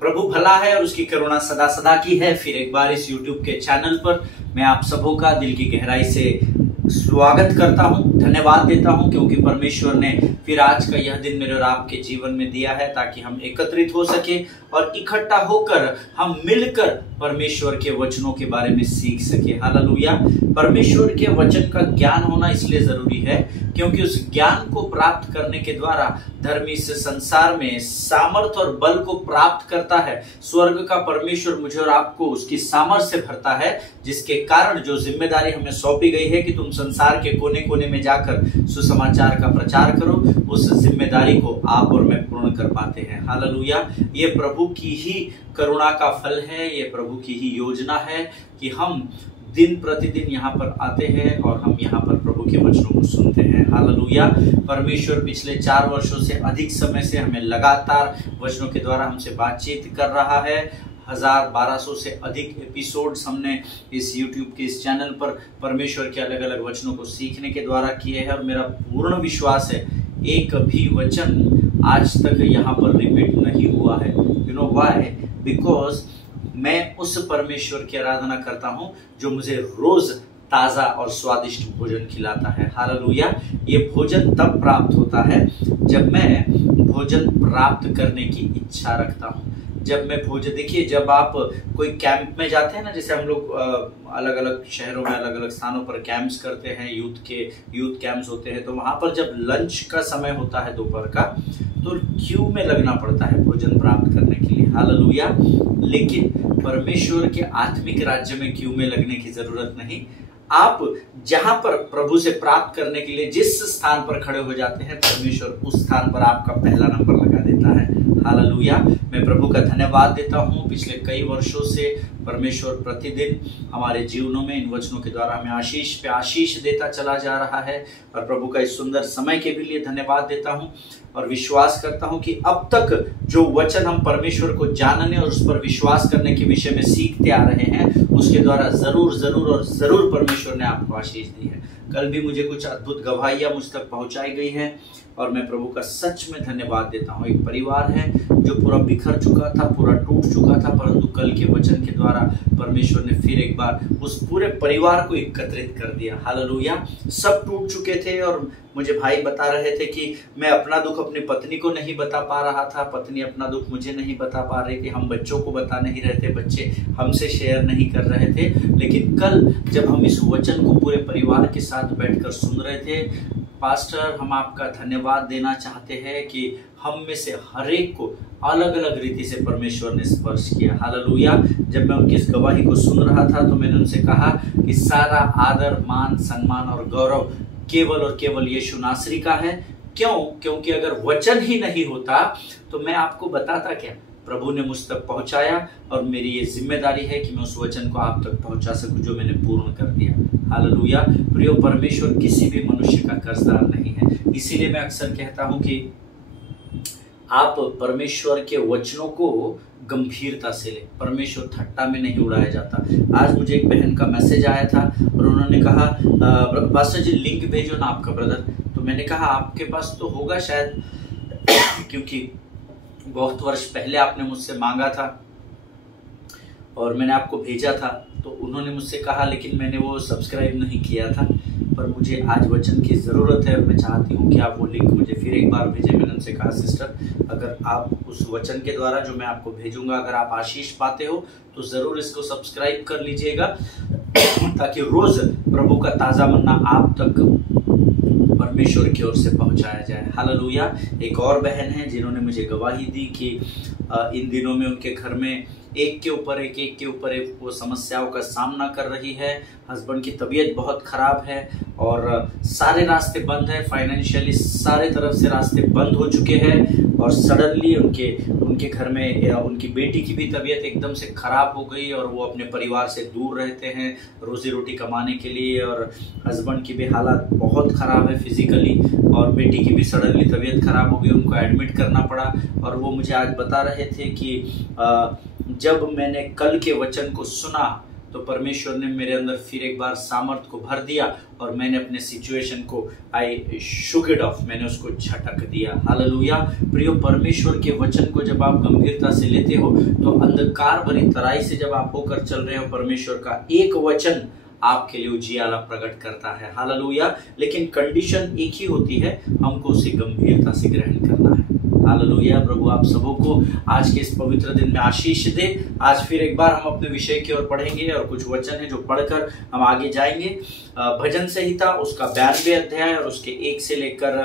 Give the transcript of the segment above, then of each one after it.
प्रभु भला है और उसकी करुणा सदा सदा की है। फिर एक बार इस YouTube के चैनल पर मैं आप सबों का दिल की गहराई से स्वागत करता हूं, धन्यवाद देता हूं क्योंकि परमेश्वर ने फिर आज का यह दिन मेरे और आपके जीवन में दिया है ताकि हम एकत्रित हो सके और इकट्ठा होकर हम मिलकर परमेश्वर के वचनों के बारे में सीख सके। हालेलुया। परमेश्वर के वचन का ज्ञान होना इसलिए जरूरी है क्योंकि उस ज्ञान को प्राप्त करने के द्वारा धर्मी इस संसार में सामर्थ और बल को प्राप्त करता है। स्वर्ग का परमेश्वर मुझे और आपको उसकी सामर्थ्य से भरता है, जिसके कारण जो जिम्मेदारी हमें सौंपी गई है कि तुम संसार के कोने कोने में जाकर सुसमाचार का प्रचार करो, उस जिम्मेदारी को आप और मैं पूर्ण कर पाते हैं। हालेलुया। ये प्रभु की ही करुणा का फल है, ये प्रभु की ही योजना है कि हम दिन प्रतिदिन यहाँ पर आते हैं और हम यहाँ पर प्रभु के वचनों को सुनते हैं। हालेलुया। परमेश्वर पिछले 4 वर्षों से अधिक समय से हमें लगातार वचनों के द्वारा हमसे बातचीत कर रहा है। 1200 से अधिक एपिसोड्स हमने इस YouTube के इस चैनल पर परमेश्वर के अलग अलग वचनों को सीखने के द्वारा किए हैं और मेरा पूर्ण विश्वास है एक भी वचन आज तक यहाँ पर रिपीट नहीं हुआ है। You know why? बिकॉज मैं उस परमेश्वर की आराधना करता हूँ जो मुझे रोज ताजा और स्वादिष्ट भोजन खिलाता है। हालेलुया। ये भोजन तब प्राप्त होता है जब मैं भोजन प्राप्त करने की इच्छा रखता हूँ। जब मैं भोजन, देखिए जब आप कोई कैंप में जाते हैं ना, जैसे हम लोग अलग अलग शहरों में अलग अलग स्थानों पर कैंप्स करते हैं, यूथ कैंप्स होते हैं, तो वहां पर जब लंच का समय होता है दोपहर का, तो क्यू में लगना पड़ता है भोजन प्राप्त करने के लिए। हालेलुया। लेकिन परमेश्वर के आत्मिक राज्य में क्यू में लगने की जरूरत नहीं। आप जहां पर प्रभु से प्राप्त करने के लिए जिस स्थान पर खड़े हो जाते हैं, परमेश्वर उस स्थान पर आपका पहला नंबर लगा देता है। हालेलुया। मैं प्रभु का धन्यवाद देता हूं। पिछले कई वर्षों से परमेश्वर प्रतिदिन हमारे जीवनों में इन वचनों के द्वारा हमें आशीष पे आशीष देता चला जा रहा है और प्रभु का इस सुंदर समय के भी लिए धन्यवाद देता हूं और विश्वास करता हूं कि अब तक जो वचन हम परमेश्वर को जानने और उस पर विश्वास करने के विषय में सीखते आ रहे हैं, उसके द्वारा जरूर परमेश्वर ने आपको आशीष दी है। कल भी मुझे कुछ अद्भुत गवाहियां मुझ तक पहुंचाई गई है और मैं प्रभु का सच में धन्यवाद देता हूँ। एक परिवार है जो पूरा बिखर चुका था, पूरा टूट चुका था, परंतु कल के वचन के द्वारा परमेश्वर ने फिर एक बार उस पूरे परिवार को एकत्रित कर दिया। हालेलुया। सब टूट चुके थे और मुझे भाई बता रहे थे कि मैं अपना दुख अपनी पत्नी को नहीं बता पा रहा था, पत्नी अपना दुख मुझे नहीं बता पा रही थी, हम बच्चों को बता नहीं रहे थे, बच्चे हमसे शेयर नहीं कर रहे थे। लेकिन कल जब हम इस वचन को पूरे परिवार के साथ बैठकर सुन रहे थे, पास्टर हम आपका धन्यवाद देना चाहते हैं कि हम में से हर एक को अलग अलग रीति से परमेश्वर ने स्पर्श किया। हालेलुया। जब मैं उनकी इस गवाही को सुन रहा था तो मैंने उनसे कहा कि सारा आदर, मान, सम्मान और गौरव केवल और केवल यीशु नासरी का है। क्यों? क्योंकि अगर वचन ही नहीं होता तो मैं आपको बताता क्या। प्रभु ने मुझ तक पहुंचाया और मेरी ये जिम्मेदारी है कि मैं उस वचन को आप तक पहुंचा सकूं जो मैंने पूर्ण कर दिया। हालेलुया। प्रियो, परमेश्वर किसी भी मनुष्य का कर्जदार नहीं है। इसीलिए मैं अक्सर कहता हूं कि आप परमेश्वर के वचनों को गंभीरता से ले। परमेश्वर ठट्टा में नहीं उड़ाया जाता। आज मुझे एक बहन का मैसेज आया था और उन्होंने कहा पास्टर जी लिंक भेजो ना आपका ब्रदर। तो मैंने कहा आपके पास तो होगा शायद, क्योंकि बहुत वर्ष पहले आपने मुझसे मांगा था और मैंने आपको भेजा था। तो उन्होंने मुझसे कहा लेकिन मैंने वो सब्सक्राइब नहीं किया था, पर मुझे आज वचन की ज़रूरत है और मैं चाहती हूँ कि आप वो लिंक मुझे फिर एक बार भेजें। मैंने उनसे कहा सिस्टर अगर आप उस वचन के द्वारा जो मैं आपको भेजूंगा अगर आप आशीष पाते हो तो ज़रूर इसको सब्सक्राइब कर लीजिएगा ताकि रोज़ प्रभु का ताज़ा मन्ना आप तक परमेश्वर की ओर से पहुंचाया जाए। हालेलुया। एक और बहन है जिन्होंने मुझे गवाही दी कि इन दिनों में उनके घर में एक के ऊपर एक वो समस्याओं का सामना कर रही है। हस्बैंड की तबीयत बहुत खराब है और सारे रास्ते बंद है, फाइनेंशियली सारे तरफ से रास्ते बंद हो चुके हैं और सडनली उनके घर में उनकी बेटी की भी तबीयत एकदम से खराब हो गई और वो अपने परिवार से दूर रहते हैं रोजी रोटी कमाने के लिए और हस्बैंड की भी हालत बहुत खराब है फिजिकली और बेटी की भी सडनली तबीयत खराब हो गई, उनको एडमिट करना पड़ा। और वो मुझे आज बता रहे थे कि जब मैंने कल के वचन को सुना तो परमेश्वर ने मेरे अंदर फिर एक बार सामर्थ को भर दिया और मैंने अपने सिचुएशन को आई शुक इट ऑफ, मैंने उसको झटक दिया। हालेलुया। प्रियो, परमेश्वर के वचन को जब आप गंभीरता से लेते हो तो अंधकार भरी तराई से जब आप होकर चल रहे हो, परमेश्वर का एक वचन आपके लिए उजियाला प्रकट करता है। हालेलुया। लेकिन कंडीशन एक ही होती है, हमको उसे गंभीरता से ग्रहण करना है। हालेलुया। प्रभु आप सबों को आज के इस पवित्र दिन में आशीष दे। आज फिर एक बार हम अपने विषय की ओर पढ़ेंगे और कुछ वचन है जो पढ़कर हम आगे जाएंगे। भजन संहिता उसका 92 अध्याय और उसके 1 से लेकर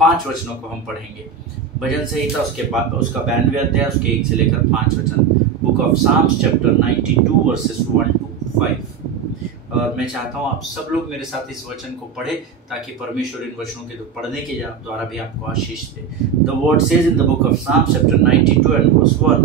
5 वचनों को हम पढ़ेंगे। भजन संहिता उसका 92 अध्याय उसके 1 से लेकर 5 वचन। Book of Psalms chapter 92 verses 1 to 5। और मैं चाहता हूं आप सब लोग मेरे साथ इस वचन को पढ़े ताकि परमेश्वर इन वचनों के पढ़ने के द्वारा भी आपको आशीष दे। The word says in the book of Psalms chapter 92 and verse 1,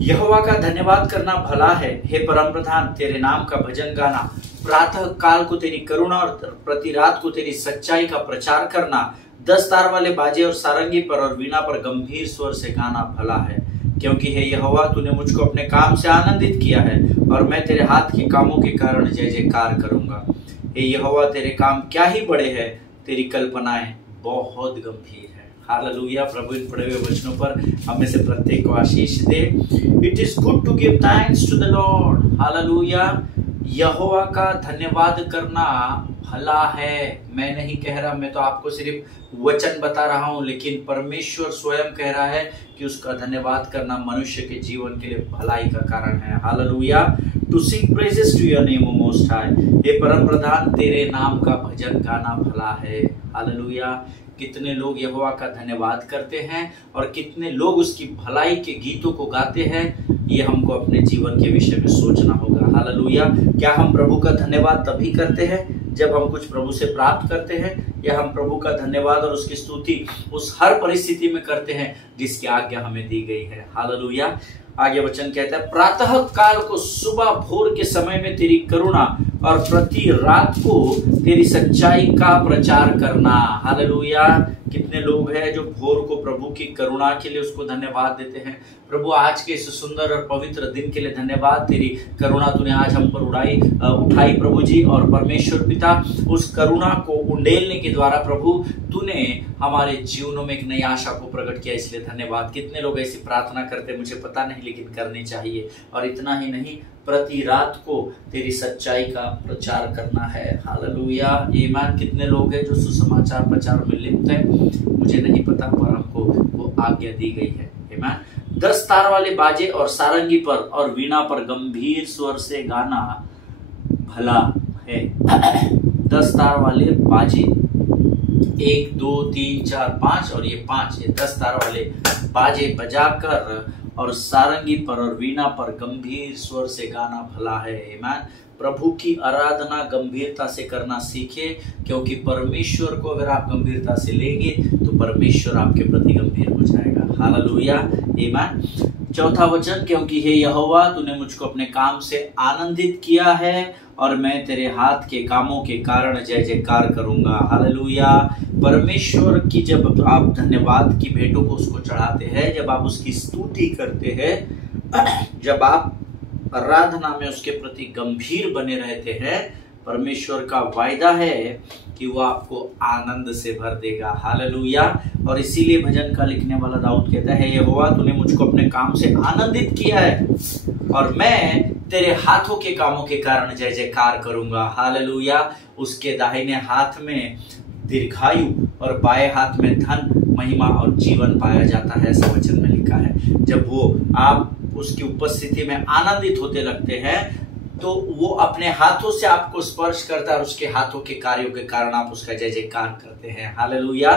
यहोवा का धन्यवाद करना भला है, हे परम प्रधान तेरे नाम का भजन गाना, प्रातः काल को तेरी करुणा और प्रति रात को तेरी सच्चाई का प्रचार करना, 10 तार वाले बाजे और सारंगी पर और वीणा पर गंभीर स्वर से गाना भला है। क्योंकि हे यहोवा तूने मुझको अपने काम से आनंदित किया है और मैं तेरे हाथ के कामों के कारण जय जयकार करूंगा। हे यहोवा तेरे काम क्या ही बड़े हैं, तेरी कल्पनाएं बहुत गंभीर है। हालेलुया। प्रभु इन पढ़े हुए वचनों पर हमें से प्रत्येक को आशीष दे। It is good to give thanks to the lord. Hallelujah. यहोवा का धन्यवाद करना भला है। मैं नहीं कह रहा, मैं तो आपको सिर्फ वचन बता रहा हूं, लेकिन परमेश्वर स्वयं कह रहा है कि उसका धन्यवाद करना मनुष्य के जीवन के लिए भलाई का कारण है। Hallelujah. To sing praises to your name O most high. हे परम प्रधान तेरे नाम का भजन गाना भला है। हालेलुया। कितने लोग यहोवा का धन्यवाद करते हैं और कितने लोग उसकी भलाई के गीतों को गाते हैं, ये हमको अपने जीवन के विषय में सोचना होगा। हालेलुया। क्या हम प्रभु का धन्यवाद तभी करते हैं जब हम कुछ प्रभु से प्राप्त करते हैं, या हम प्रभु का धन्यवाद और उसकी स्तुति उस हर परिस्थिति में करते हैं जिसकी आज्ञा हमें दी गई है। हालेलुया। आगे वचन कहता है, प्रातः काल को सुबह भोर के समय में तेरी करुणा और प्रति रात को तेरी सच्चाई का प्रचार करना। हालेलुया। कितने लोग हैं जो भोर को प्रभु की करुणा के लिए उसको धन्यवाद देते हैं। प्रभु आज के इस सुंदर और पवित्र दिन के लिए धन्यवाद, तेरी करुणा तूने आज हम पर उठाई प्रभु जी। और परमेश्वर पिता उस करुणा को उंडेलने के द्वारा प्रभु तूने हमारे जीवनों में एक नई आशा को प्रकट किया, इसलिए धन्यवाद। कितने लोग ऐसी प्रार्थना करते मुझे पता नहीं, लेकिन करनी चाहिए। और इतना ही नहीं, प्रति रात को तेरी सच्चाई का प्रचार करना है। हालेलुया। ईमान। कितने लोग हैं जो सुसमाचार प्रचार में लिप्त हैं, मुझे नहीं पता, पर हमको वो आज्ञा दी गई है। ईमान। 10 तार वाले बाजे और सारंगी पर और वीणा पर गंभीर स्वर से गाना भला है। 10 तार वाले बाजे, 1 2 3 4 5 और ये 5, ये 10 तार वाले बाजे बजाकर और सारंगी पर और वीणा पर गंभीर स्वर से गाना भला है। आमीन। प्रभु की आराधना गंभीरता से करना सीखे, क्योंकि परमेश्वर को अगर आप गंभीरता से लेंगे तो परमेश्वर आपके प्रति गंभीर हो जाएगा। हालेलुया। आमीन। चौथा वचन, क्योंकि हे यहोवा तूने मुझको अपने काम से आनंदित किया है और मैं तेरे हाथ के कामों के कारण जय जयकार करूंगा। हालेलुया। परमेश्वर की जब आप धन्यवाद की भेंटों को उसको चढ़ाते हैं, जब आप उसकी स्तुति करते हैं, जब आप आराधना में उसके प्रति गंभीर बने रहते हैं, परमेश्वर का वायदा है कि वो आपको आनंद से भर देगा। हालेलुया। और इसीलिए भजन का लिखने वाला दाऊद कहता है, यहोवा तूने मुझको अपने काम से आनंदित किया है और मैं तेरे हाथों के कामों के कारण जय जयकार करूंगा। हालेलुया। उसके दाहिने हाथ में दीर्घायु और बाएं हाथ में धन, महिमा और जीवन पाया जाता है, ऐसा वचन में लिखा है। जब वो आप उसकी उपस्थिति में आनंदित होते लगते हैं तो वो अपने हाथों से आपको स्पर्श करता है और उसके हाथों के कार्यों के कारण आप उसका जय जयकार करते हैं। हालेलुया।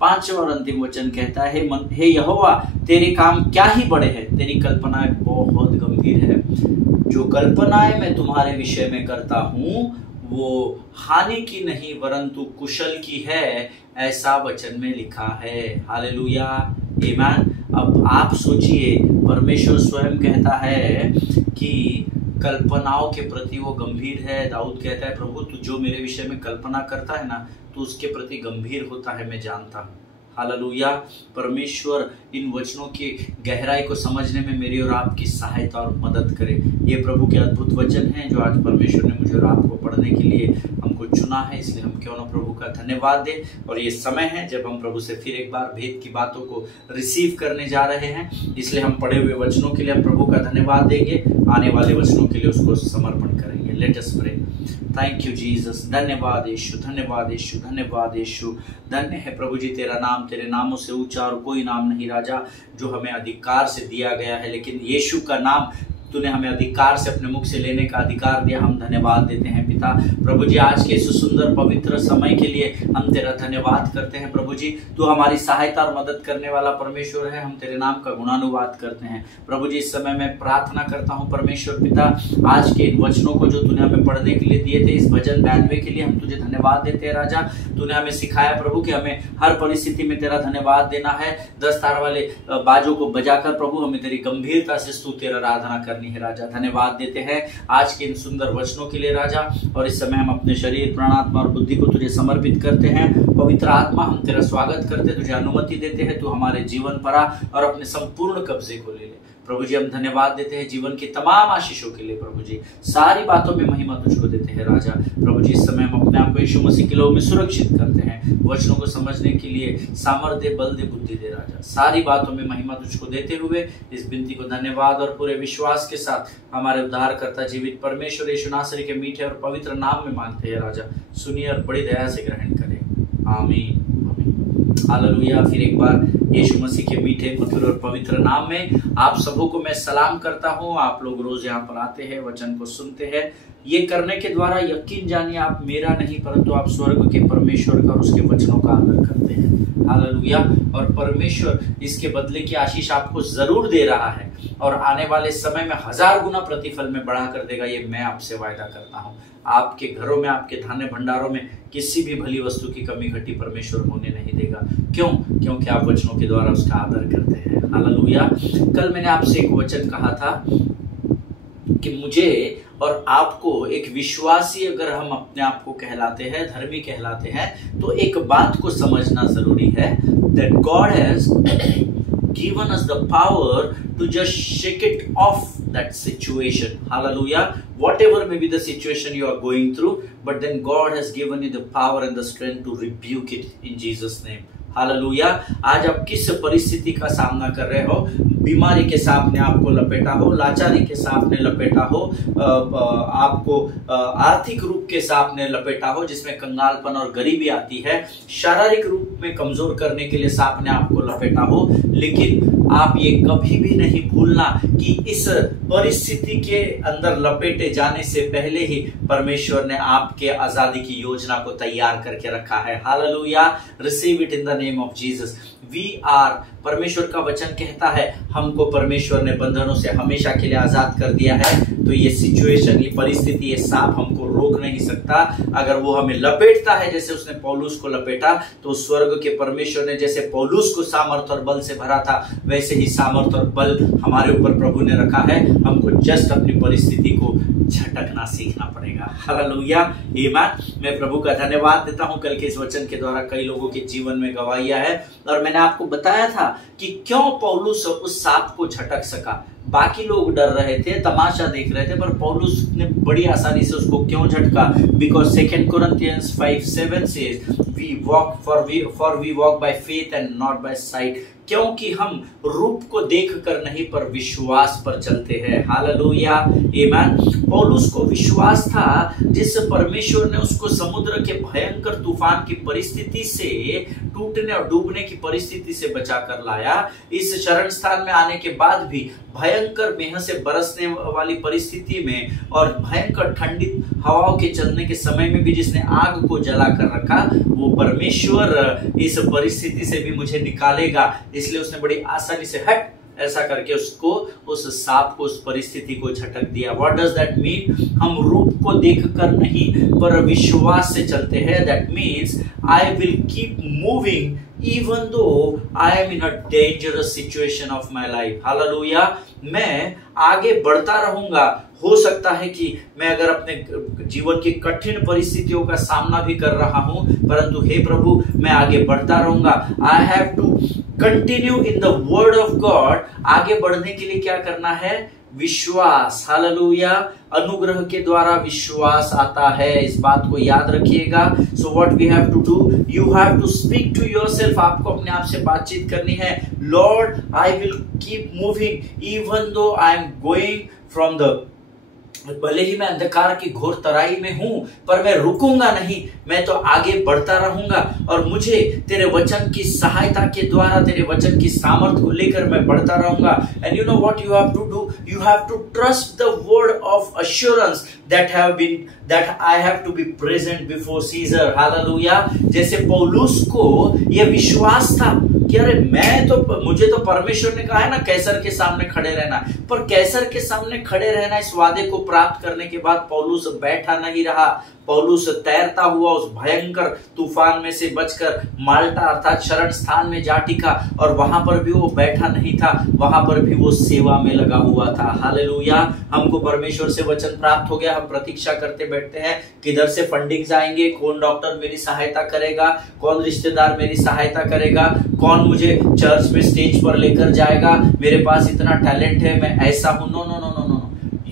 पांचवा और अंतिम वचन कहता है, हे यहोवा तेरे काम क्या ही बड़े हैं, तेरी कल्पनाएं बहुत गंभीर है। जो कल्पनाएं मैं तुम्हारे विषय में करता हूं वो हानि की नहीं परंतु कुशल की है, ऐसा वचन में लिखा है। हालेलुया। आमीन। अब आप सोचिए, परमेश्वर स्वयं कहता है कि कल्पनाओं के प्रति वो गंभीर है। दाऊद कहता है, प्रभु तू जो मेरे विषय में कल्पना करता है ना, तू उसके प्रति गंभीर होता है, मैं जानता हूँ। हालेलुया। परमेश्वर इन वचनों की गहराई को समझने में मेरी और आपकी सहायता और मदद करे। ये प्रभु के अद्भुत वचन हैं जो आज परमेश्वर ने मुझे और आपको पढ़ने के लिए हमको चुना है, इसलिए हम क्यों ना प्रभु का धन्यवाद दें। और ये समय है जब हम प्रभु से फिर एक बार भेद की बातों को रिसीव करने जा रहे हैं, इसलिए हम पढ़े हुए वचनों के लिए हम प्रभु का धन्यवाद देंगे, आने वाले वचनों के लिए उसको समर्पण करेंगे। Let us pray. Thank you Jesus. धन्यवाद यीशु, धन्यवाद यीशु, धन्यवाद यीशु। धन्य है प्रभु जी तेरा नाम, तेरे नामों से ऊंचा और कोई नाम नहीं राजा, जो हमें अधिकार से दिया गया है, लेकिन यीशु का नाम तूने हमें अधिकार से अपने मुख से लेने का अधिकार दिया। हम धन्यवाद देते हैं पिता। प्रभु जी आज के इस सुंदर पवित्र समय के लिए हम तेरा धन्यवाद करते हैं। प्रभु जी तू हमारी सहायता और मदद करने वाला परमेश्वर है, हम तेरे नाम का गुणानुवाद करते हैं। प्रभु जी इस समय मैं प्रार्थना करता हूँ परमेश्वर पिता, आज के इन वचनों को जो तूने हमें पढ़ने के लिए दिए थे, इस भजन बैंडवे के लिए हम तुझे धन्यवाद देते हैं राजा। तूने हमें सिखाया प्रभु कि हमें हर परिस्थिति में तेरा धन्यवाद देना है। 10 तार वाले बाजों को बजाकर प्रभु हमें तेरी गंभीरता से स्तुति और आराधना करनी है राजा। धन्यवाद देते हैं आज के इन सुंदर वचनों के लिए राजा। और इस समय हम अपने शरीर, प्राण, आत्मा और बुद्धि को तुझे समर्पित करते हैं। पवित्र आत्मा हम तेरा स्वागत करते, तुझे अनुमति देते हैं, तू हमारे जीवन पर आ और अपने संपूर्ण कब्जे को ले ले। प्रभु जी हम धन्यवाद देते हैं जीवन की तमाम आशीषों के लिए। प्रभु जी सारी बातों में महिमा तुझको देते हैं राजा। प्रभु जी इस समय हम अपने आप को यीशु मसीह के लोग में सुरक्षित करते हैं। वचनों को समझने के लिए सामर्थ्य, बल दे, बुद्धि दे राजा। सारी बातों में महिमा तुझको देते हुए इस विनती को धन्यवाद और पूरे विश्वास के साथ हमारे उद्धारकर्ता जीवित परमेश्वर यीशु नासरी के मीठे और पवित्र नाम में मांगते हैं राजा। सुनिए और बड़ी दया से ग्रहण करें। आमीन। हालेलुया। फिर एक बार यीशु मसीह के मीठे, मधुर और पवित्र नाम में आप सबों को मैं सलाम करता हूं। आप लोग रोज यहाँ पर आते हैं, वचन को सुनते हैं। ये करने के द्वारा यकीन जानिए आप मेरा नहीं परंतु आप स्वर्ग के परमेश्वर का और उसके वचनों का आदर करते हैं। हालेलुया। और परमेश्वर इसके बदले की आशीष आपको जरूर दे रहा है और आने वाले समय में 1000 गुना प्रतिफल में बढ़ा कर देगा, ये मैं आपसे वायदा करता हूँ। आपके घरों में, आपके धान्य भंडारों में किसी भी भली वस्तु की कमी घटी परमेश्वर होने नहीं देगा। क्यों? क्योंकि आप वचनों के द्वारा उसका आदर करते हैं। हालेलुया। कल मैंने आपसे एक वचन कहा था कि मुझे और आपको एक विश्वासी अगर हम अपने आप को कहलाते हैं, धर्मी कहलाते हैं, तो एक बात को समझना जरूरी है, that God has given us the power to just shake it off that situation. Hallelujah. Whatever may be the situation you are going through, but then God has given you the power and the strength to rebuke it in Jesus' name. Hallelujah. आज आप किस परिस्थिति का सामना कर रहे हो, बीमारी के सांप ने आपको लपेटा हो, लाचारी के सांप ने लपेटा हो, आपको आर्थिक रूप के सांप ने लपेटा हो जिसमें कंगालपन और गरीबी आती है, शारीरिक रूप में कमजोर करने के लिए सांप ने आपको लपेटा हो, लेकिन आप ये कभी भी नहीं भूलना कि इस परिस्थिति के अंदर लपेटे जाने से पहले ही परमेश्वर ने आपके आजादी की योजना को तैयार करके रखा है। Hallelujah. Receive it in the name of Jesus. We are, परमेश्वर का वचन कहता है हमको परमेश्वर ने बंधनों से हमेशा के लिए आजाद कर दिया है। तो ये सिचुएशन, ये परिस्थिति, ये सांप हमको रोक नहीं सकता। अगर वो हमें लपेटता है जैसे उसने पौलुस को लपेटा, तो स्वर्ग के परमेश्वर ने जैसे पौलुस को सामर्थ और बल से भरा था, वैसे ही सामर्थ और बल हमारे ऊपर प्रभु ने रखा है। हमको जस्ट अपनी परिस्थिति को झटकना सीखना पड़ेगा। हालेलुया। आमीन। मैं प्रभु का धन्यवाद देता हूं। कल के इस वचन के द्वारा कई लोगों के जीवन में गवाहियां है और मैंने आपको बताया था कि क्यों पौलुस उस सांप को झटक सका। बाकी लोग डर रहे थे, तमाशा देख रहे थे, पर पौलुस ने बड़ी आसानी से उसको क्यों झटका? Because 2 Corinthians 5:7 says we walk by faith and not by sight। क्योंकि हम रूप को देखकर नहीं पर विश्वास पर चलते हैं। हालेलुया। आमीन। पौलुस को विश्वास था जिस परमेश्वर ने उसको समुद्र के भयंकर तूफान की परिस्थिति से, टूटने और डूबने की परिस्थिति से बचा कर लाया। इस शरण स्थान में आने के बाद भी भयंकर मेह से बरसने वाली परिस्थिति में और भयंकर ठंडी हवाओं के चलने के समय में भी जिसने आग को जला कर रखा, वो परमेश्वर इस परिस्थिति से भी मुझे निकालेगा। इसलिए उसने बड़ी आसानी से हट ऐसा करके उसको, उस सांप को, उस परिस्थिति को झटक दिया। What does that mean? हम रूप को देखकर नहीं पर विश्वास से चलते हैं। That means I will keep moving even though I am in a dangerous situation of my life. Hallelujah, मैं आगे बढ़ता रहूंगा। हो सकता है कि मैं अगर अपने जीवन की कठिन परिस्थितियों का सामना भी कर रहा हूं, परंतु हे प्रभु मैं आगे बढ़ता रहूंगा। I have to continue in the word of God. आगे बढ़ने के लिए क्या करना है? विश्वास। हालेलुया, अनुग्रह के द्वारा विश्वास आता है, इस बात को याद रखिएगा। So what we have to do, you have to speak to yourself. आपको अपने आप से बातचीत करनी है। Lord, I will keep moving even though I am going from the, भले ही मैं अंधकार की घोर तराई में हूं, पर मैं रुकूंगा नहीं, मैं तो आगे बढ़ता रहूंगा। और मुझे तेरे वचन की सहायता के द्वारा, तेरे वचन की सामर्थ को लेकर मैं बढ़ता रहूंगा। And you know what you have to do, you have to trust the word of assurance that I have to be present before Caesar. Hallelujah, जैसे पौलुस को यह विश्वास था कि अरे मुझे तो परमेश्वर ने कहा है ना कैसर के सामने खड़े रहना, पर कैसर के सामने खड़े रहना, इस वादे को प्राप्त करने के बाद पौलुस बैठा नहीं रहा। पौलुस तैरता हुआ उस भयंकर तूफान में से बचकर माल्टा अर्थात शरण स्थान में जा टिका, और वहां पर भी वो बैठा नहीं था, वहां पर भी वो सेवा में लगा हुआ था। हालेलुया, हमको परमेश्वर से वचन प्राप्त हो गया, हम प्रतीक्षा करते बैठते हैं किधर से फंडिंग आएंगे, कौन डॉक्टर मेरी सहायता करेगा, कौन रिश्तेदार मेरी सहायता करेगा, कौन मुझे चर्च में स्टेज पर लेकर जाएगा, मेरे पास इतना टैलेंट है, मैं ऐसा हूं। No no no no no,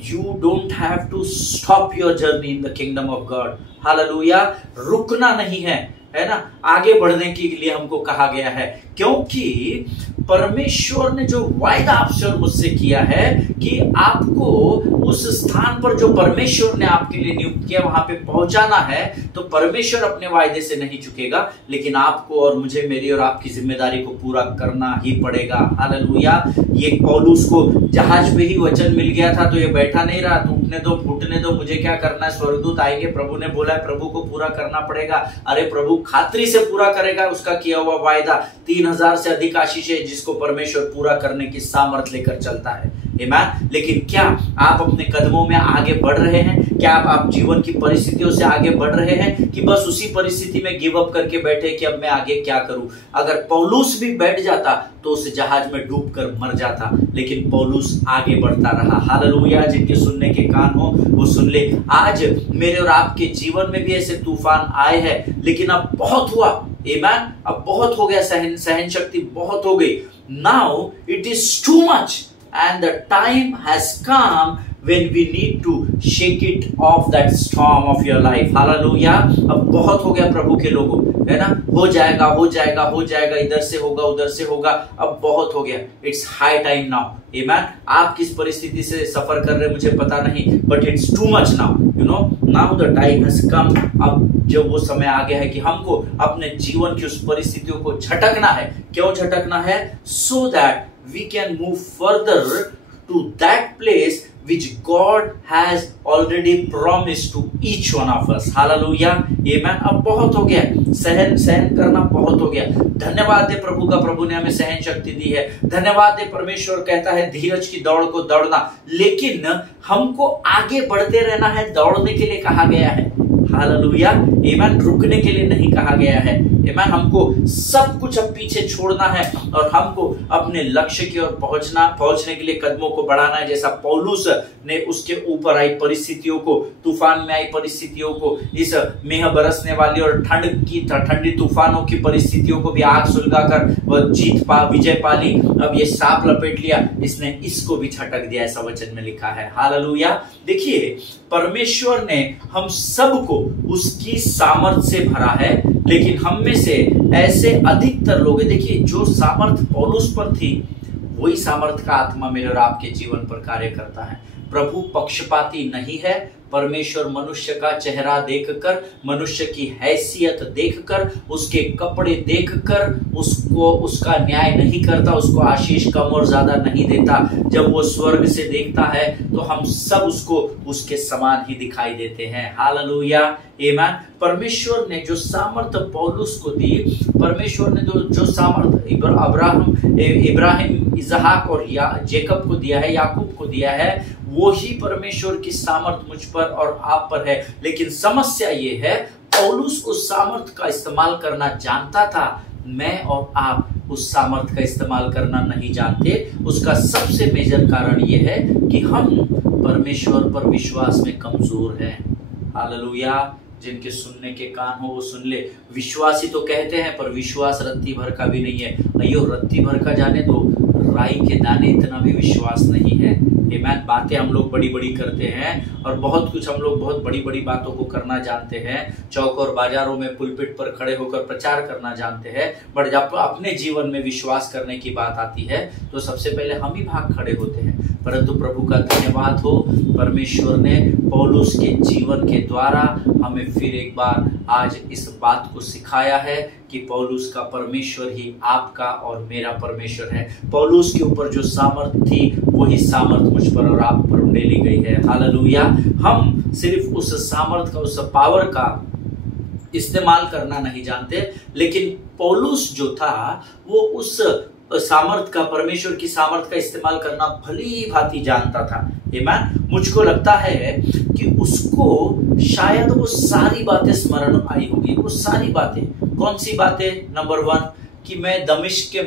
you don't have to stop your journey in the kingdom of God. Hallelujah, रुकना नहीं है ना, आगे बढ़ने के लिए हमको कहा गया है, क्योंकि परमेश्वर ने जो वायदा आपसे और मुझसे किया है कि आपको उस स्थान पर जो परमेश्वर ने आपके लिए नियुक्त किया वहां पे पहुंचाना है, तो परमेश्वर अपने वायदे से नहीं चुकेगा, लेकिन आपको और मुझे, मेरी और आपकी जिम्मेदारी को पूरा करना ही पड़ेगा। हालेलुया, ये पौलुस को जहाज पे ही वचन मिल गया था तो ये बैठा नहीं रहा, टूटने दो फूटने दो, मुझे क्या करना है, स्वर्गदूत आएंगे, प्रभु ने बोला है प्रभु को पूरा करना पड़ेगा। अरे प्रभु खातरी से पूरा करेगा उसका किया हुआ वायदा। 3000 से अधिक आशीष है जिसको परमेश्वर पूरा करने की सामर्थ लेकर चलता है। आमीन। लेकिन क्या आप अपने कदमों में आगे बढ़ रहे हैं? क्या आप जीवन की परिस्थितियों से आगे बढ़ रहे हैं कि बस उसी परिस्थिति में गिव अप करके बैठे कि अब मैं आगे क्या करूं? अगर पौलुस भी बैठ जाता तो उस जहाज में डूबकर मर जाता, लेकिन पौलुस आगे बढ़ता रहा। हालेलुया, जिनके सुनने के कान हो वो सुन ले। आज मेरे और आपके जीवन में भी ऐसे तूफान आए हैं, लेकिन अब बहुत हुआ। आमीन, अब बहुत हो गया, सहन शक्ति बहुत हो गई। Now it is too much and the time has come when we need to shake it off that storm of your life. Hallelujah, अब बहुत हो गया प्रभु के लोगों, है ना, हो जाएगा हो जाएगा हो जाएगा, इधर से होगा उधर से होगा, अब बहुत हो गया। It's high time now. आमीन। आप किस परिस्थिति से सफर कर रहे हैं मुझे पता नहीं, but it's too much now, you know, now the time has come. अब जब वो समय आ गया है कि हमको अपने जीवन की उस परिस्थितियों को झटकना है। क्यों झटकना है? So that we can move further to that place which God has already promised to each one of us. Hallelujah, आमीन। अब बहुत हो गया, सहन करना बहुत हो गया। धन्यवाद दे प्रभु का, प्रभु ने हमें सहन शक्ति दी है। धन्यवाद दे, परमेश्वर कहता है धीरज की दौड़ को दौड़ना, लेकिन हमको आगे बढ़ते रहना है, दौड़ने के लिए कहा गया है। हालेलुया, आमीन, रुकने के लिए नहीं कहा गया है। आमीन, हमको सब कुछ अब पीछे छोड़ना है और हमको अपने लक्ष्य की ओर पहुंचने के लिए कदमों को बढ़ाना है। जैसा पौलुस ने उसके ऊपर आई परिस्थितियों को, तूफान में आई परिस्थितियों को, इस मेह बरसने वाली और ठंडी तूफानों की परिस्थितियों को भी आग सुलगाकर वह विजय पाली। अब ये सांप लपेट लिया, इसने इसको भी झटक दिया, ऐसा वचन में लिखा है। हालेलुया, देखिए परमेश्वर ने हम सबको उसकी सामर्थ से भरा है, लेकिन हम में से ऐसे अधिकतर लोग हैं, देखिए जो सामर्थ पौलुस पर थी वही सामर्थ का आत्मा मेरे और आपके जीवन पर कार्य करता है। प्रभु पक्षपाती नहीं है। परमेश्वर मनुष्य का चेहरा देखकर, मनुष्य की हैसियत देखकर, उसके कपड़े देखकर उसको उसका न्याय नहीं करता, उसको आशीष कम और ज्यादा नहीं देता। जब वो स्वर्ग से देखता है तो हम सब उसको उसके समान ही दिखाई देते हैं। हालेलुया, आमीन। परमेश्वर ने जो सामर्थ पौलुस को दी, परमेश्वर ने जो सामर्थ इब्राहिम, इसहाक और जेकब को दिया है, याकूब को दिया है, वो ही परमेश्वर की सामर्थ मुझ पर और आप पर है। लेकिन समस्या ये है, पौलुस उस सामर्थ का इस्तेमाल करना जानता था, मैं और आप उस सामर्थ का इस्तेमाल करना नहीं जानते, उसका सबसे मेजर कारण यह है कि हम परमेश्वर पर विश्वास में कमजोर हैं। हालेलुया। जिनके सुनने के कान हो वो सुन ले। विश्वासी तो कहते हैं पर विश्वास रत्ती भर का भी नहीं है। अयो रत्ती भर का जाने दो, राई के दाने इतना भी विश्वास नहीं है। आमीन। बातें हम लोग बड़ी बड़ी करते हैं और बहुत कुछ हम लोग बहुत बड़ी बड़ी बातों को करना जानते हैं, चौक और बाजारों में पुलपिट पर खड़े होकर प्रचार करना जानते हैं, बट जब अपने जीवन में विश्वास करने की बात आती है तो सबसे पहले हम ही भाग खड़े होते हैं। परंतु प्रभु का धन्यवाद हो, परमेश्वर ने पौलुस के जीवन के द्वारा हमें फिर एक बार आज इस बात को सिखाया है कि पौलुस का परमेश्वर ही आपका और मेरा परमेश्वर है। पौलुस के ऊपर जो सामर्थ थी वही सामर्थ मुझ पर और आप पर डाली गई है। हालेलुया। हम सिर्फ उस सामर्थ का, उस पावर का इस्तेमाल करना नहीं जानते, लेकिन पौलुस जो था वो उस सामर्थ का, परमेश्वर की सामर्थ का इस्तेमाल करना भली भांति जानता था। आमीन। मुझको लगता है कि उसको शायद वो सारी बातें स्मरण आई होगी। वो सारी बातें, कौन सी बातें? नंबर 1 कि मैं दमिश्क के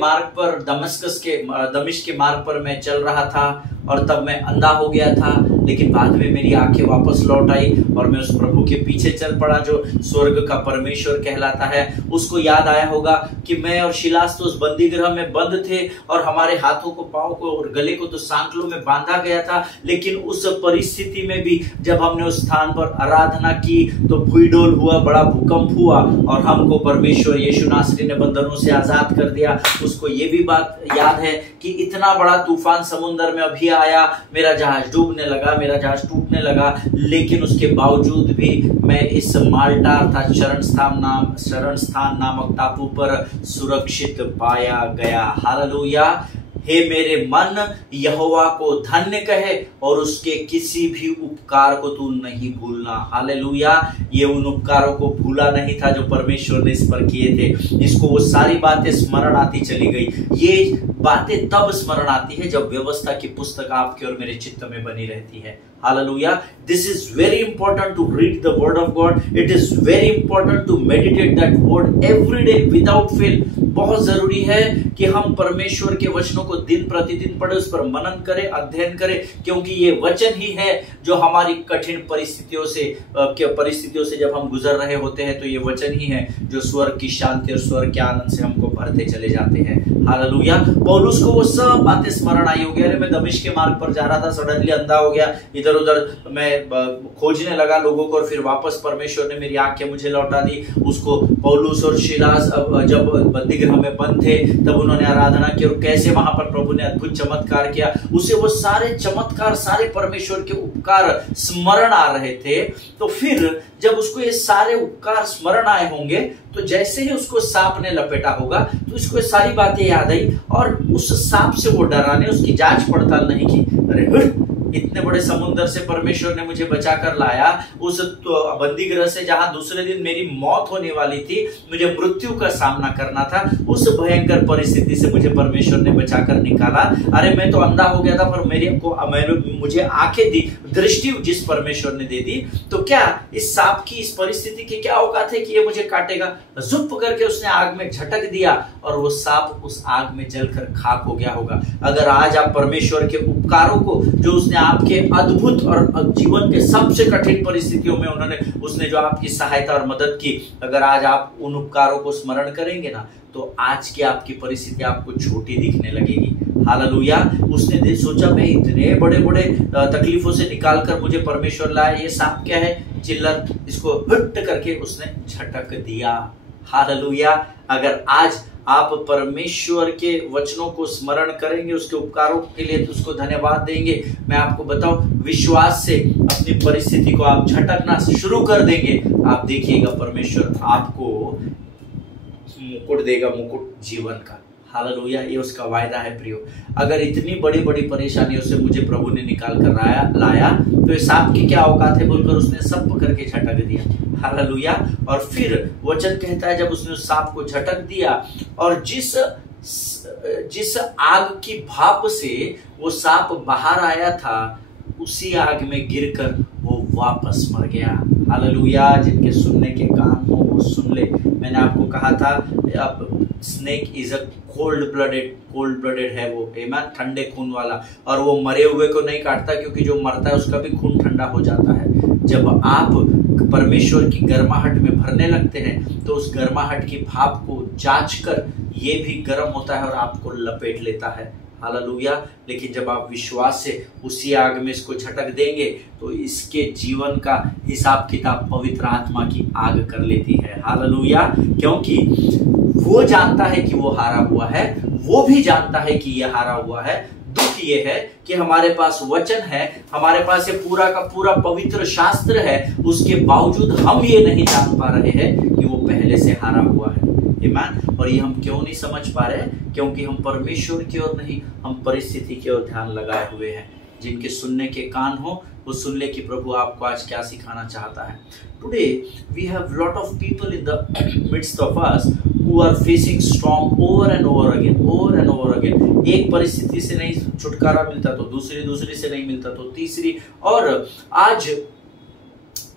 मार्ग पर मैं चल रहा था और तब मैं अंधा हो गया था, लेकिन बाद में मेरी आंखें वापस लौट आई और मैं उस प्रभु के पीछे चल पड़ा जो स्वर्ग का परमेश्वर कहलाता है। उसको याद आया होगा कि मैं और शिलास तो उस बंदी गृह में बंद थे और हमारे हाथों को, पांव को और गले को तो सांकलों में बांधा गया था, लेकिन उस परिस्थिति में भी जब हमने उस स्थान पर आराधना की तो भूईडोल हुआ, बड़ा भूकंप हुआ और हमको परमेश्वर यीशु नासरी ने बंधनों से आजाद कर दिया। उसको ये भी बात याद है कि इतना बड़ा तूफान समुद्र में अभी आया, मेरा जहाज डूबने लगा, मेरा जहाज टूटने लगा, लेकिन उसके बावजूद भी मैं इस माल्टा अर्थात शरण स्थान नामक टापू पर सुरक्षित पाया गया। हालेलुया। हे मेरे मन यहोवा को धन्य कहे और उसके किसी भी उपकार को तू नहीं भूलना। हालेलुया। ये उन उपकारों को भूला नहीं था जो परमेश्वर ने इस पर किए थे। इसको वो सारी बातें स्मरण आती चली गई। ये बातें तब स्मरण आती है जब व्यवस्था की पुस्तक आपके और मेरे चित्त में बनी रहती है। Hallelujah. This is very important to read the word of God. It is very important to meditate that word every day without fail. बहुत जरूरी है कि हम परमेश्वर के वचनों को दिन प्रतिदिन पढ़े, उस पर मनन करें, अध्ययन करें, क्योंकि ये वचन ही है जो हमारी कठिन परिस्थितियों से जब हम गुजर रहे होते हैं, तो ये वचन ही है जो स्वर्ग की शांति और स्वर्ग के आनंद से हमको भरते चले जाते हैं। हालेलुया। पौलुस को वो सब बातें स्मरण आई होगी। अरे मैं दमिश्क के मार्ग पर जा रहा था, सडनली अंधा हो गया, इधर उधर मैं खोजने लगा लोगों को और फिर वापस परमेश्वर ने मेरी आंखें मुझे लौटा दी। उसको पौलुस और शिलास जब बंदी गृह में बंद थे तब उन्होंने आराधना की और कैसे वहां पर प्रभु ने अद्भुत चमत्कार किया। उसे वो सारे चमत्कार, सारे परमेश्वर के उपकार स्मरण आ रहे थे। तो फिर जब उसको ये सारे उपकार स्मरण आए होंगे तो जैसे ही उसको सांप ने लपेटा होगा तो उसको ये सारी बातें याद आई और उस सांप से वो डरा नहीं, उसकी जांच पड़ताल नहीं की। अरे इतने बड़े समुद्र से परमेश्वर ने मुझे बचाकर लाया, उस बंदी गृह से जहां दूसरे दिन मेरी मौत होने वाली थी, मुझे मृत्यु का सामना करना था, उस भयंकर परिस्थिति से मुझे परमेश्वर ने बचाकर निकाला। अरे मैं तो अंधा हो गया था पर मुझे आंखें दी, दृष्टि जिस परमेश्वर ने दे दी, तो क्या इस सांप की, इस परिस्थिति की क्या औकात है कि ये मुझे काटेगा? जुप करके उसने आग में झटक दिया और वो सांप उस आग में जलकर खाक हो गया होगा। अगर आज आप परमेश्वर के उपकारों को, जो उसने आपके अद्भुत और जीवन के सबसे कठिन परिस्थितियों में उसने जो आपकी सहायता और मदद की, अगर आज आप उन उपकारों को स्मरण करेंगे ना, तो आज की आपकी परिस्थिति आपको छोटी दिखने लगेगी। हालेलुया। उसने सोचा मैं इतने बड़े बड़े तकलीफों से निकाल कर मुझे परमेश्वर लाया, ये सांप क्या है, चिल्लर, इसको हट करके उसने झटक दिया। हालेलुया। अगर आज आप परमेश्वर के वचनों को स्मरण करेंगे, उसके उपकारों के लिए तो उसको धन्यवाद देंगे, मैं आपको बताऊं, विश्वास से अपनी परिस्थिति को आप झटकना शुरू कर देंगे, आप देखिएगा परमेश्वर आपको मुकुट देगा, मुकुट जीवन का। हालेलुया। ये उसका वायदा है प्रियो। अगर इतनी बड़ी बड़ी परेशानियों से मुझे प्रभु ने निकाल कर लाया तो ये सांप की क्या औकात है बोलकर उसने सब पकड़ के झटक दिया। हालेलुया। और फिर वचन कहता है जब उसने उस सांप को झटक दिया और जिस आग की भाप से वो सांप बाहर आया था, उसी आग में गिरकर वो वापस मर गया। हालेलुया। जिनके सुनने के कान हो वो सुन ले। मैंने आपको कहा था अब snake is a cold blooded है वो, आमीन, ठंडे खून वाला, और वो मरे हुए को नहीं काटता, क्योंकि जो मरता है उसका भी खून ठंडा हो जाता है। जब आप परमेश्वर की गर्माहट में भरने लगते हैं तो उस गर्माहट की भाप को जांच कर ये भी गर्म होता है और आपको लपेट लेता है। हालेलुया। लेकिन जब आप विश्वास से उसी आग में इसको झटक देंगे तो इसके जीवन का हिसाब किताब पवित्र आत्मा की आग कर लेती है। हालेलुया। क्योंकि वो जानता है कि वो हारा हुआ है, वो भी जानता है कि ये हारा हुआ है। दुख ये है कि हमारे पास वचन है, हमारे पास ये पूरा का पूरा पवित्र शास्त्र है, उसके बावजूद हम ये नहीं जान पा रहे हैं कि वो पहले से हारा हुआ है। आमीन। और ये हम क्यों नहीं समझ पा रहे? क्योंकि हम परमेश्वर की ओर नहीं, हम परिस्थिति की ओर ध्यान लगाए हुए हैं। जिनके सुनने के कान हो वो सुन ले कि प्रभु आपको आज क्या सिखाना चाहता है। Today we have lot of people in the midst of us who are facing storm over and over again। एक परिस्थिति से नहीं छुटकारा मिलता तो दूसरी से नहीं मिलता तो तीसरी। और आज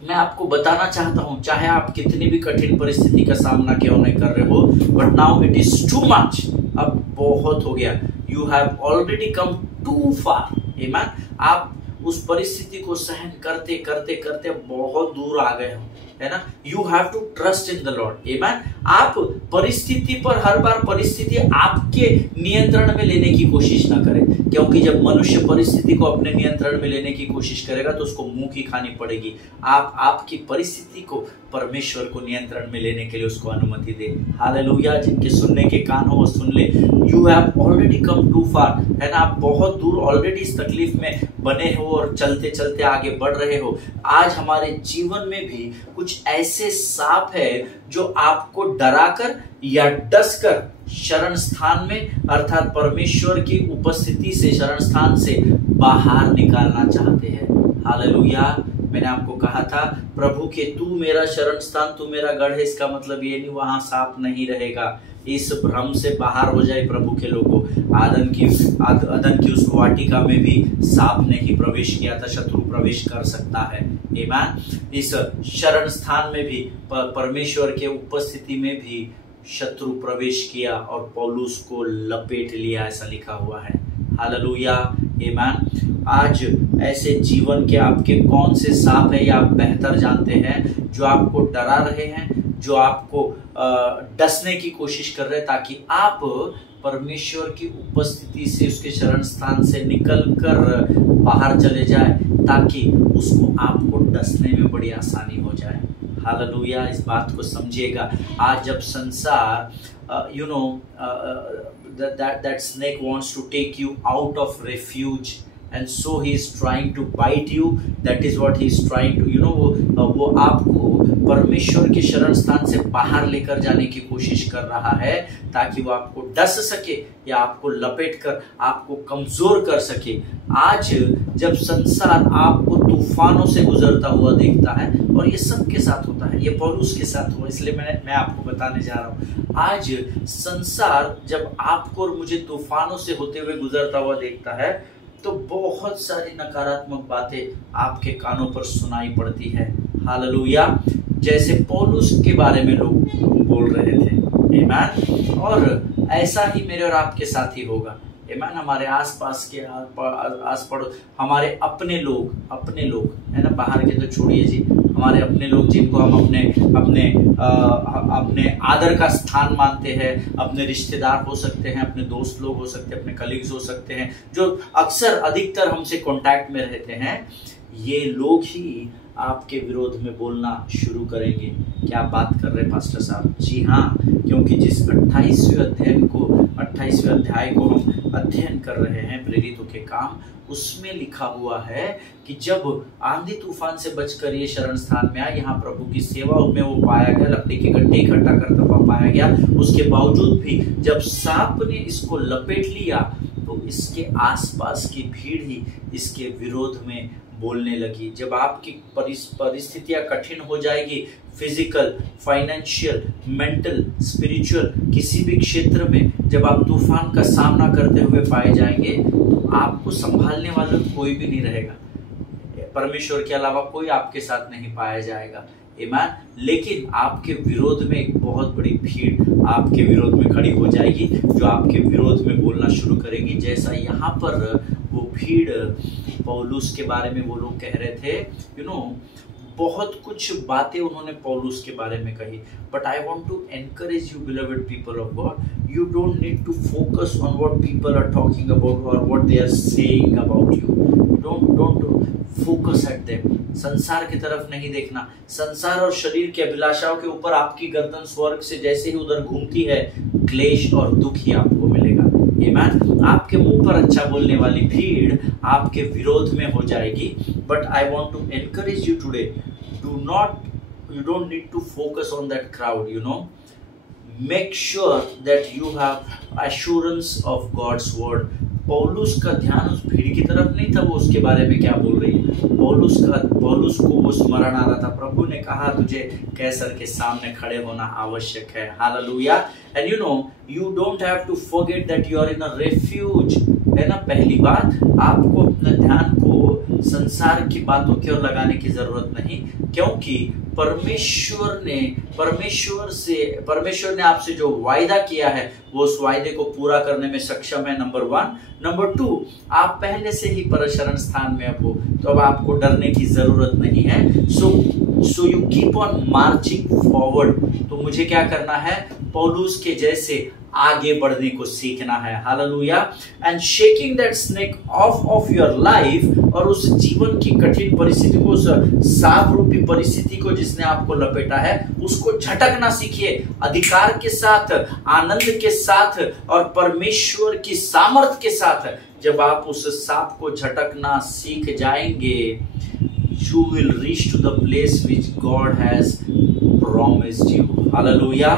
मैं आपको बताना चाहता हूं, चाहे आप कितनी भी कठिन परिस्थिति का सामना क्यों नहीं कर रहे हो, but now it is too much, अब बहुत हो गया। You have already come too far. Amen. आप उस परिस्थिति को सहन करते करते करते बहुत दूर आ गए हो, है ना। You have to trust in the lord. आमीन। आप परिस्थिति पर हर बार परिस्थिति आपके नियंत्रण में लेने की कोशिश ना करें, क्योंकि जब मनुष्य परिस्थिति को अपने नियंत्रण में लेने की कोशिश करेगा तो उसको मुंह की खानी पड़ेगी। आप आपकी परिस्थिति को परमेश्वर को नियंत्रण में लेने के लिए उसको अनुमति दे। हालेलुया। जिनके सुनने के कान हो वो सुन ले। You have already come too far, है ना। आप बहुत दूर ऑलरेडी इस तकलीफ में बने हो और चलते चलते आगे बढ़ रहे हो। आज हमारे जीवन में भी कुछ ऐसे सांप है जो आपको डराकर या डसकर शरण स्थान में अर्थात परमेश्वर की उपस्थिति से, शरण स्थान से बाहर निकालना चाहते हैं। हालेलुया। मैंने आपको कहा था प्रभु के तू मेरा शरण स्थान, तू मेरा गढ़ है, इसका मतलब ये नहीं वहां सांप नहीं रहेगा। इस भ्रम से बाहर हो जाए प्रभु के लोगों। आदन की उस वाटिका में भी सांप ने ही प्रवेश किया था, शत्रु प्रवेश कर सकता है। आमीन। इस शरण स्थान में भी परमेश्वर के उपस्थिति में भी शत्रु प्रवेश किया और पौलुस को लपेट लिया, ऐसा लिखा हुआ है। हालेलुया। आमीन। आज ऐसे जीवन के आपके कौन से सांप है या आप बेहतर जानते हैं जो आपको डरा रहे हैं, जो आपको डसने की कोशिश कर रहे हैं, ताकि आप परमेश्वर की उपस्थिति से, उसके शरण स्थान से निकल कर बाहर चले जाए, ताकि उसको आपको डसने में बड़ी आसानी हो जाए। हालेलुया। इस बात को समझिएगा। आज जब संसार that snake wants to take you out of refuge and so he is trying to bite you, that is what he is trying to वो आपको परमेश्वर के शरण स्थान से बाहर लेकर जाने की कोशिश कर रहा है, ताकि वो आपको डस सके या आपको लपेट कर आपको कमजोर कर सके। आज जब संसार आपको तूफानों से गुजरता हुआ देखता है, और ये सबके साथ होता है, ये पौलुस के साथ हुआ, इसलिए मैं आपको बताने जा रहा हूँ। आज संसार जब आपको और मुझे तूफानों से होते हुए गुजरता हुआ देखता है तो बहुत सारी नकारात्मक बातें आपके कानों पर सुनाई पड़ती है। हालेलुया। जैसे पौलुस के बारे में लोग बोल रहे थे। आमीन। और ऐसा ही मेरे और आपके साथ ही होगा। आमीन। हमारे आसपास के आस पड़ोस, हमारे अपने लोग है ना, बाहर के तो छोड़िए जी, हमारे अपने लोग जिनको हम अपने आदर का स्थान मानते हैं, अपने रिश्तेदार हो सकते हैं, अपने दोस्त लोग हो सकते हैं, अपने कलीग्स हो सकते हैं, जो अक्सर अधिकतर हमसे कांटेक्ट में रहते हैं, ये लोग ही आपके विरोध में बोलना शुरू करेंगे। क्या बात कर रहे हैं पास्टर साहब? जी हाँ, क्योंकि जिस 28वें अध्याय को हम अध्ययन कर रहे हैं, प्रेरितों के काम, उसमें लिखा हुआ है कि जब आंधी तूफान से बचकर ये शरण स्थान में आया, यहाँ प्रभु की सेवा में वो पाया गया, लकड़ी के गड्ढे इकट्ठा करता हुआ पाया गया। उसके बावजूद भी जब सांप ने इसको लपेट लिया तो इसके आसपास की भीड़ ही इसके विरोध में बोलने लगी। जब आपकी परिस्थितियां कठिन हो जाएगी, फिजिकल, फाइनेंशियल, मेंटल, स्पिरिचुअल, किसी भी क्षेत्र में जब आप तूफान का सामना करते हुए पाए जाएंगे तो आपको संभालने वाला कोई भी नहीं रहेगा। परमेश्वर के अलावा कोई आपके साथ नहीं पाया जाएगा। ईमान। लेकिन आपके विरोध में एक बहुत बड़ी भीड़ आपके विरोध में खड़ी हो जाएगी, जो आपके विरोध में बोलना शुरू करेगी। जैसा यहाँ पर वो भीड़ पौलुस के बारे में वो लोग कह रहे थे, बहुत कुछ बातें उन्होंने पौलुस के बारे में कही। But I want to encourage you beloved people of God, you don't need to focus on what people are talking about or what they are saying about you. Don't focus at them. संसार की तरफ नहीं देखना। संसार और शरीर की अभिलाषाओं के ऊपर आपकी गर्दन स्वर्ग से जैसे ही उधर घूमती है, क्लेश और दुख ही आपको मिलेगा। आमीन। आपके मुंह पर अच्छा बोलने वाली भीड़ आपके विरोध में हो जाएगी। But I want to encourage you today, you don't need to focus on that crowd. Make sure that you have assurance of God's word. पौलुस का ध्यान उस भीड़ की तरफ नहीं था, वो उसके बारे में क्या बोल रही है। पौलुस को वो स्मरण आ रहा था, प्रभु ने कहा तुझे कैसर के सामने खड़े होना आवश्यक है। Hallelujah. And you don't have to forget that you are in a refuge, है ना। पहली बात, आपको अपने ध्यान को संसार की बातों की ओर लगाने की जरूरत नहीं, क्योंकि परमेश्वर ने आपसे जो वायदा किया है वो उस वायदे को पूरा करने में सक्षम है, नंबर 1। नंबर 2, आप पहले से ही परशरण स्थान में अब हो, तो अब आपको डरने की जरूरत नहीं है। So you keep on marching forward. तो मुझे क्या करना है, पौलुस के जैसे आगे बढ़ने को सीखना है। Hallelujah. And shaking that snake of your life, और उस जीवन की कठिन परिस्थिति को, उस सांप रूपी परिस्थिति को जिसने आपको लपेटा है, उसको झटकना सीखिए अधिकार के साथ, आनंद के साथ और परमेश्वर की सामर्थ के साथ। जब आप उस सांप को झटकना सीख जाएंगे, you will reach to the place which God has promised you. Hallelujah.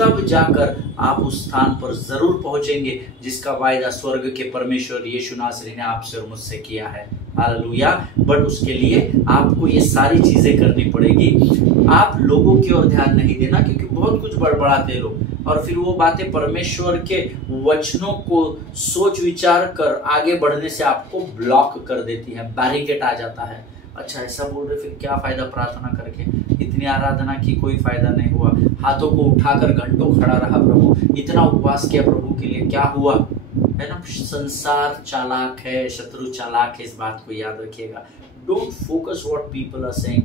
तब जाकर आप उस स्थान पर जरूर पहुंचेंगे जिसका वायदा स्वर्ग के परमेश्वर यीशु नासरी ने आपसे और मुझसे किया है। हालेलुया। बट उसके लिए आपको ये सारी चीजें करनी पड़ेगी। आप लोगों की ओर ध्यान नहीं देना, क्योंकि बहुत कुछ बड़बड़ाते लोग, और फिर वो बातें परमेश्वर के वचनों को सोच विचार कर आगे बढ़ने से आपको ब्लॉक कर देती है, बैरिकेड आ जाता है। अच्छा, ऐसा बोल रहे, फिर क्या फायदा प्रार्थना करके, इतनी आराधना की कोई फायदा नहीं हुआ, हाथों को उठाकर घंटों खड़ा रहा प्रभु, इतना उपवास किया प्रभु के लिए, क्या हुआ, है ना। संसार चालाक है, शत्रु चालाक है, इस बात को याद रखिएगा। Don't focus what people are saying,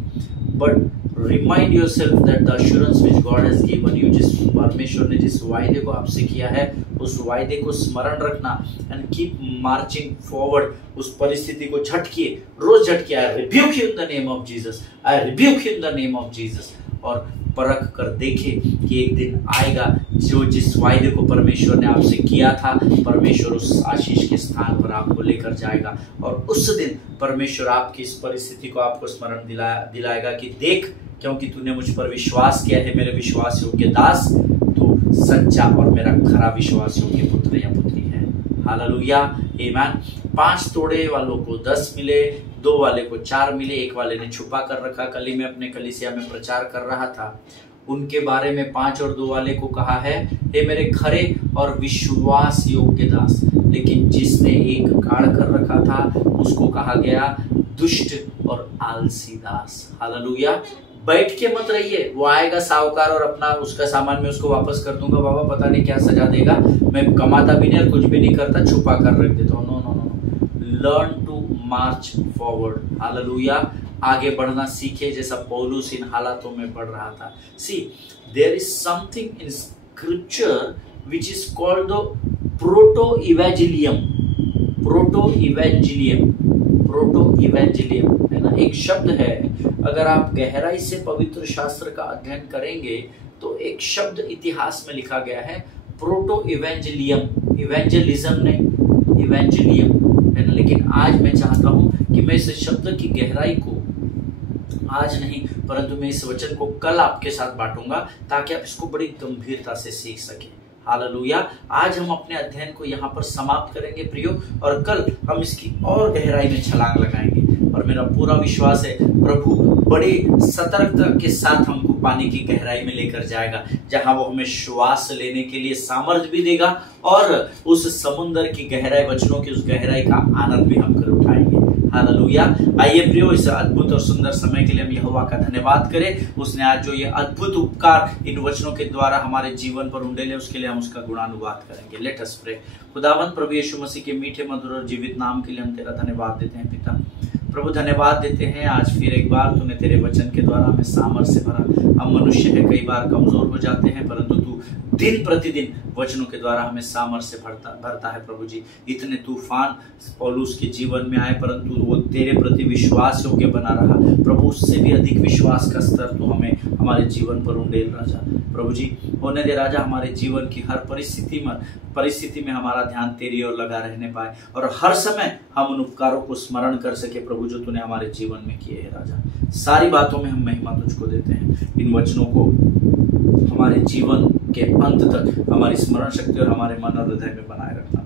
but remind yourself that the assurance which God has given you, जिस परमेश्वर ने जिस वायदे को आपसे किया है, उस वायदे को स्मरण रखना। And keep marching forward. उस परिस्थिति को झटकिए, रोज झटकिए। I rebuke you in the name of Jesus, I rebuke you in the name of Jesus. और परख कर देखें कि एक दिन आएगा जो जिस वायदे को परमेश्वर ने आपसे किया था, परमेश्वर उस आशीष के स्थान पर आपको लेकर जाएगा। और उस दिन परमेश्वर आपकी इस परिस्थिति को आपको स्मरण दिलाएगा कि देख, क्योंकि तूने मुझ पर विश्वास किया है मेरे विश्वास योग्य दास, तू सच्चा और मेरा खरा विश्वास योग्य पुत्र या पुत्री है। हालेलुया। आमीन। 5 तोड़े वालों को 10 मिले, 2 वाले को 4 मिले, 1 वाले ने छुपा कर रखा। कल ही मैं अपने कलीसिया में प्रचार कर रहा था, उनके बारे में 5 और 2 वाले को कहा है, हे मेरे खरे और विश्वास योग्य दास। लेकिन जिसने एक गाड़ कर रखा था उसको कहा गया दुष्ट और आलसी दास। हालेलुया। बैठ के मत रहिए, वो आएगा साहूकार और अपना उसका सामान में उसको वापस कर दूंगा, बाबा पता नहीं क्या सजा देगा, मैं कमाता भी नहीं और कुछ भी नहीं करता, छुपा कर रख देता हूँ। No no no, learn to march forward. Hallelujah. आगे बढ़ना सीखे, जैसा पौलुस इन हालातों में बढ़ रहा था। See, there is something in scripture which is called the proto evangelium. Proto evangelium, proto evangelium, है ना, एक शब्द है। अगर आप गहराई से पवित्र शास्त्र का अध्ययन करेंगे तो एक शब्द इतिहास में लिखा गया है, प्रोटो इवेंजेलियम। इवेंजलिज्म नहीं, इवेंजेलियम, है ना। लेकिन आज मैं चाहता हूं कि मैं इस शब्द की गहराई को आज नहीं, परंतु मैं इस वचन को कल आपके साथ बांटूंगा, ताकि आप इसको बड़ी गंभीरता से सीख सकें। हालेलुया। आज हम अपने अध्ययन को यहाँ पर समाप्त करेंगे प्रियो, और कल हम इसकी और गहराई में छलांग लगाएंगे। और मेरा पूरा विश्वास है प्रभु बड़ी सतर्कता के साथ हमको पानी की गहराई में लेकर जाएगा, जहां वो हमें श्वास लेने के लिए सामर्थ्य भी देगा, और उस समुद्र की गहराई, वचनों की उस गहराई का आनंद भी हम कर उठाएंगे। हालेलुया। आइए प्रियो, इस अद्भुत और सुंदर समय के लिए हम यहोवा का धन्यवाद करें। उसने आज जो ये अद्भुत उपकार इन वचनों के द्वारा हमारे जीवन पर उंडेले, उसके लिए हम उसका गुणानुवाद करेंगे। Let us pray. खुदावंद प्रभु यीशु मसीह के मीठे मधुर और जीवित नाम के लिए हम तेरा धन्यवाद देते हैं पिता। प्रभु धन्यवाद देते हैं, आज फिर एक बार तूने तेरे वचन के द्वारा हमें सामर्थ्य भरा। हम मनुष्य है, कई बार कमजोर हो जाते हैं, परंतु तू दिन प्रतिदिन वचनों के द्वारा हमें सामर्थ्य भरता है। प्रभु जी, इतने तूफान पौलुस के जीवन में आए, परंतु वो तेरे प्रति विश्वास योग्य बना रहा। प्रभु, उससे भी अधिक विश्वास का स्तर तू हमें हमारे जीवन पर उंडेल राजा। प्रभु जी, होने दे राजा, हमारे जीवन की हर परिस्थिति में हमारा ध्यान तेरी ओर लगा रहने पाए और हर समय हम उन उपकारों को स्मरण कर सके प्रभु, जो तूने हमारे जीवन में किए हैं राजा। सारी बातों में हम महिमा तुझको देते हैं। इन वचनों को हमारे जीवन के अंत तक हमारी स्मरण शक्ति और हमारे मन और हृदय में बनाए रखना।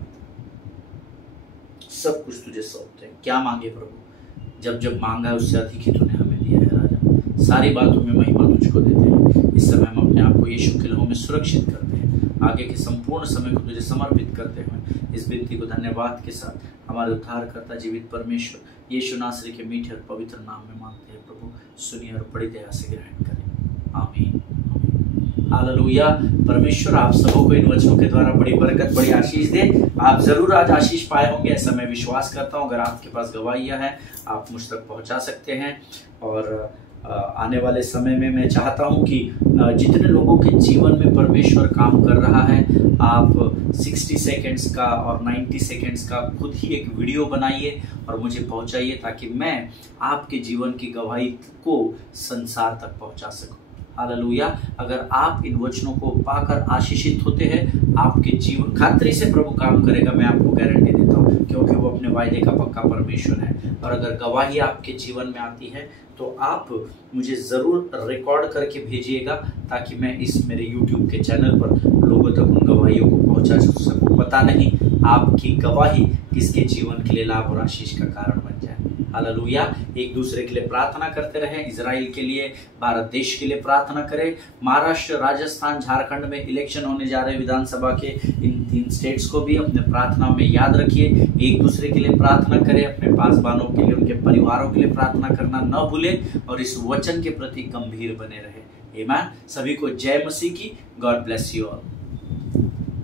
सब कुछ तुझे सौंपते हैं। क्या मांगे प्रभु, जब जब मांगा है उससे अधिक ही तूने हमें दिया है राजा। सारी बातों में महिमा तुझको देते हैं। इस समय हम अपने आप को यीशु के लहू में सुरक्षित करते हैं। आगे के संपूर्ण समय को तुझे समर्पित करते हुए इस विनती को धन्यवाद के साथ हमारे उद्धारकर्ता जीवित परमेश्वर यीशु नासरी के मीठे और पवित्र नाम में मांगते हैं। प्रभु सुनिए और बड़ी दया से ग्रहण करें। आमीन। हालेलुया। परमेश्वर आप सबों को इन वचनों के द्वारा बड़ी बरकत, बड़ी आशीष दे। आप जरूर आज आशीष पाए होंगे, ऐसा मैं विश्वास करता हूं। अगर आपके पास गवाहियां हैं, आप मुझ तक पहुंचा सकते हैं। और आने वाले समय में मैं चाहता हूं कि जितने लोगों के जीवन में परमेश्वर काम कर रहा है, आप 60 सेकेंड्स का और 90 सेकेंड्स का खुद ही एक वीडियो बनाइए और मुझे पहुंचाइए, ताकि मैं आपके जीवन की गवाही को संसार तक पहुंचा सकूं। हालेलुया। अगर आप इन वचनों को पाकर आशीषित होते हैं, आपके जीवन खातरी से प्रभु काम करेगा, मैं आपको गारंटी देता हूँ, क्योंकि वो अपने वायदे का पक्का परमेश्वर है। और अगर गवाही आपके जीवन में आती है तो आप मुझे ज़रूर रिकॉर्ड करके भेजिएगा, ताकि मैं इस मेरे YouTube के चैनल पर लोगों तक उन गवाहियों को पहुंचा सकूं। पता नहीं आपकी गवाही किसके जीवन के लिए लाभ और आशीष का कारण बन जाए। हालेलुया। एक दूसरे के लिए प्रार्थना करते रहें। इजराइल के लिए, भारत देश के लिए प्रार्थना करें। महाराष्ट्र, राजस्थान, झारखंड में इलेक्शन होने जा रहे विधानसभा के, इन 3 स्टेट्स को भी अपने प्रार्थना में याद रखिए। एक दूसरे के लिए प्रार्थना करें। अपने पासवानों के लिए, उनके परिवारों के लिए प्रार्थना करना न भूलें और इस वचन के प्रति गंभीर बने रहे। आमीन। सभी को जय मसीह की। God bless you all.